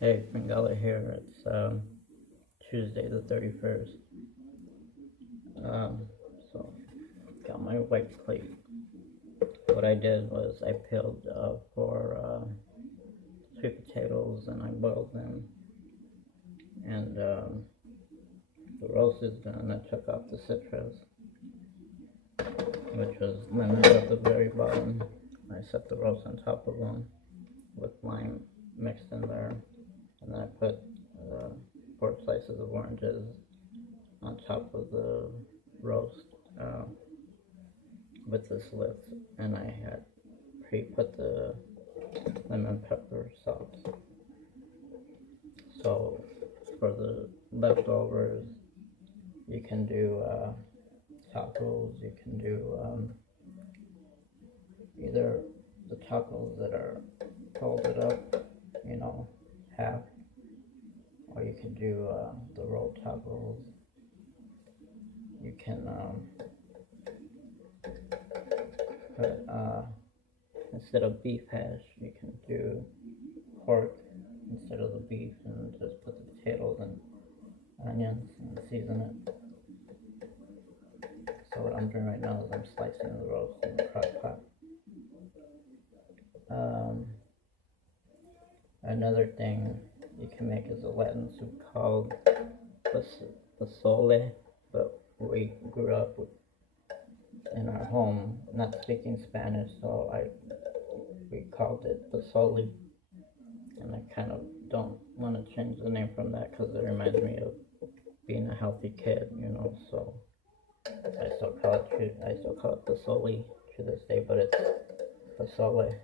Hey, Bengala here. It's Tuesday the 31st. So, got my white plate. What I did was I peeled 4 sweet potatoes and I boiled them. And the roast is done. I took off the citrus, which was lemon at the very bottom. I set the roast on top of them with lime mixed in there. And then I put 4 slices of oranges on top of the roast with this lid, and I had pre-put the lemon pepper sauce. So for the leftovers, you can do tacos. You can do either the tacos that are folded up, half, or you can do the rolled tacos. You can put instead of beef hash, you can do pork instead of the beef, and just put the potatoes and onions and season it. So what I'm doing right now is I'm slicing the roast in the crock pot. Another thing you can make is a Latin soup called Basil, but we grew up in our home not speaking Spanish, so we called it Basoli, and I kind of don't want to change the name from that because it reminds me of being a healthy kid, so I still call it Basoli to this day, but it's Basole.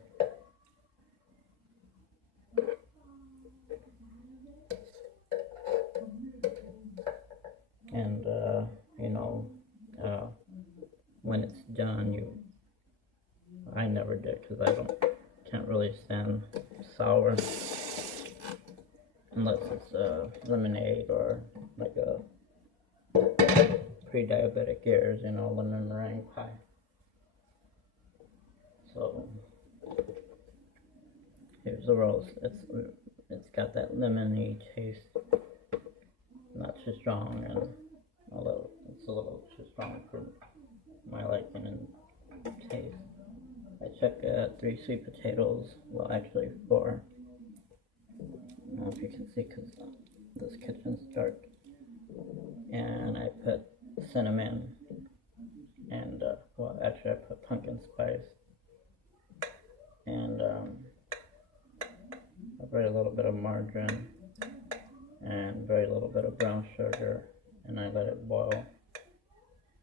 And when it's done, I never did because I can't really stand sour unless it's lemonade or like a pre-diabetic ears, lemon meringue pie. So here's the roast. It's got that lemony taste, not too strong, and it's a little too strong for my liking and taste. I took 3 sweet potatoes, well actually 4. I don't know if you can see because this kitchen's dark. And I put cinnamon and, actually I put pumpkin spice. And I put a little bit of margarine and very little bit of brown sugar, and I let it boil.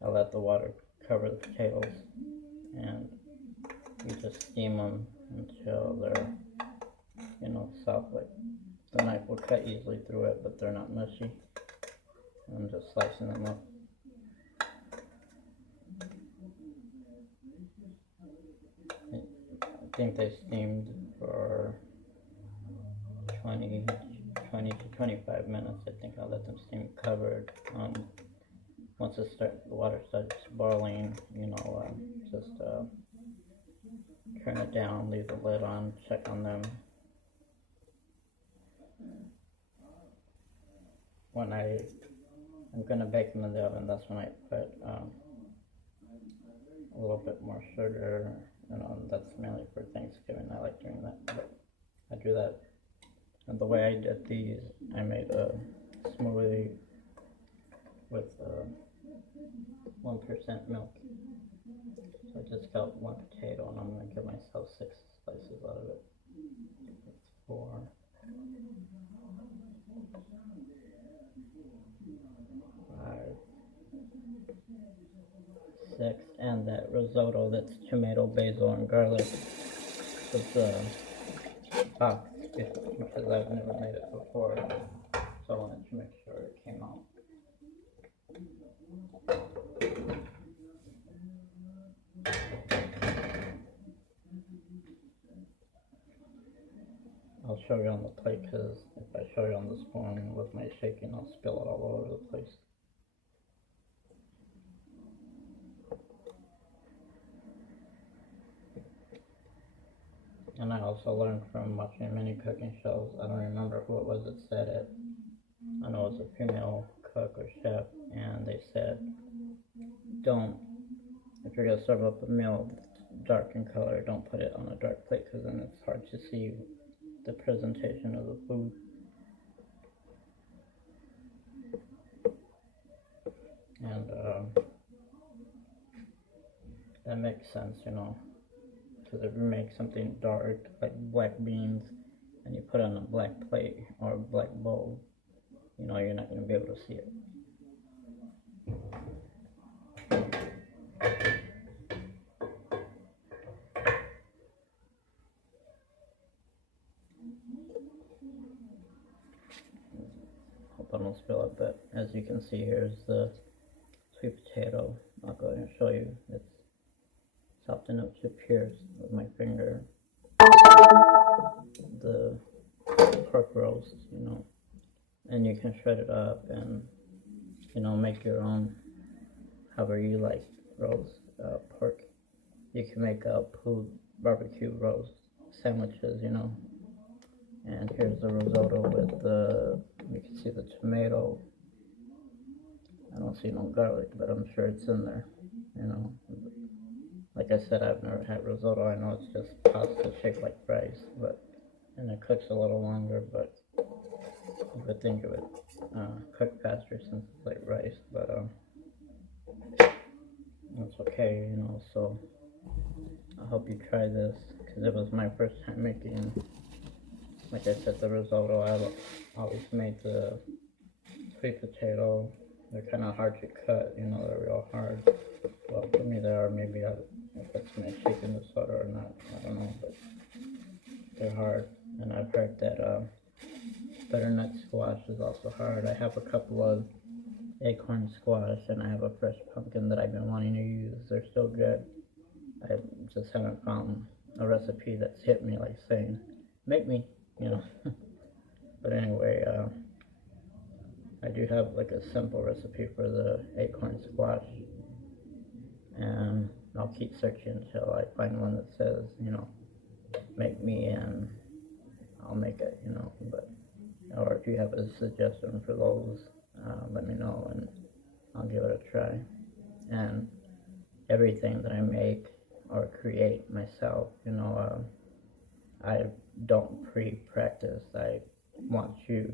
I let the water cover the potatoes, and you just steam them until they're, soft. Like the knife will cut easily through it, but they're not mushy. I'm just slicing them up. I think they steamed for 20 to 25 minutes. I think I let them steam covered. Once the water starts boiling, just turn it down, leave the lid on, check on them. When I'm gonna bake them in the oven, that's when I put a little bit more sugar. That's mainly for Thanksgiving. I like doing that, but I do that. And the way I did these, I made a smoothie with 1% milk. So I just got 1 potato, and I'm going to give myself 6 slices out of it. That's 4. 5. 6. And that risotto, that's tomato, basil, and garlic. It's box, because I've never made it before, so I wanted to make sure it came out. I'll show you on the plate, because if I show you on the spoon with my shaking, I'll spill it all over the place. And I also also learned from watching many cooking shows. I don't remember who it was that said it. I know it was a female cook or chef, and they said, don't, if you're gonna serve up a meal that's dark in color, don't put it on a dark plate, because then it's hard to see the presentation of the food. And that makes sense, you know, because if you make something dark, like black beans, and you put it on a black plate or a black bowl, you know, you're not going to be able to see it. Hope I don't spill it, but as you can see, here's the sweet potato. I'll go ahead and show you. It's softened up to pierce with my finger. The pork roast, you know, and you can shred it up and, you know, make your own, however you like roast pork. You can make pulled barbecue roast sandwiches, you know. And here's the risotto with the, you can see the tomato. I don't see no garlic, but I'm sure it's in there, you know. Like I said, I've never had risotto. I know it's just pasta shaped like rice, but, and it cooks a little longer, but you would think it would cook faster since it's like rice, but that's okay, you know. So I hope you try this, because it was my first time making, like I said, the risotto. I always made the sweet potato. They're kind of hard to cut, you know, they're real hard. Well, for me they are. Maybe if it's my chicken soda or not, I don't know, but they're hard. And I've heard that butternut squash is also hard. I have a couple of acorn squash, and I have a fresh pumpkin that I've been wanting to use. They're still good. I just haven't found a recipe that's hit me, like saying, make me, you know. But anyway, I do have like a simple recipe for the acorn squash, and I'll keep searching until I find one that says, you know, make me, and I'll make it, you know. But, or if you have a suggestion for those, let me know and I'll give it a try. And everything that I make or create myself, you know, I don't pre-practice. I want you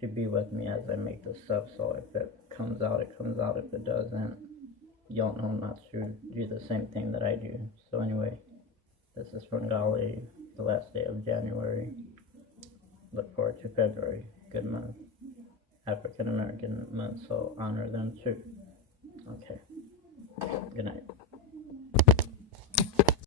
to be with me as I make this stuff, so if it comes out, it comes out. If it doesn't, you'll know not to do the same thing that I do. So anyway, this is from Golly, the last day of January. Look forward to February. Good month. African American month, so honor them too. Okay.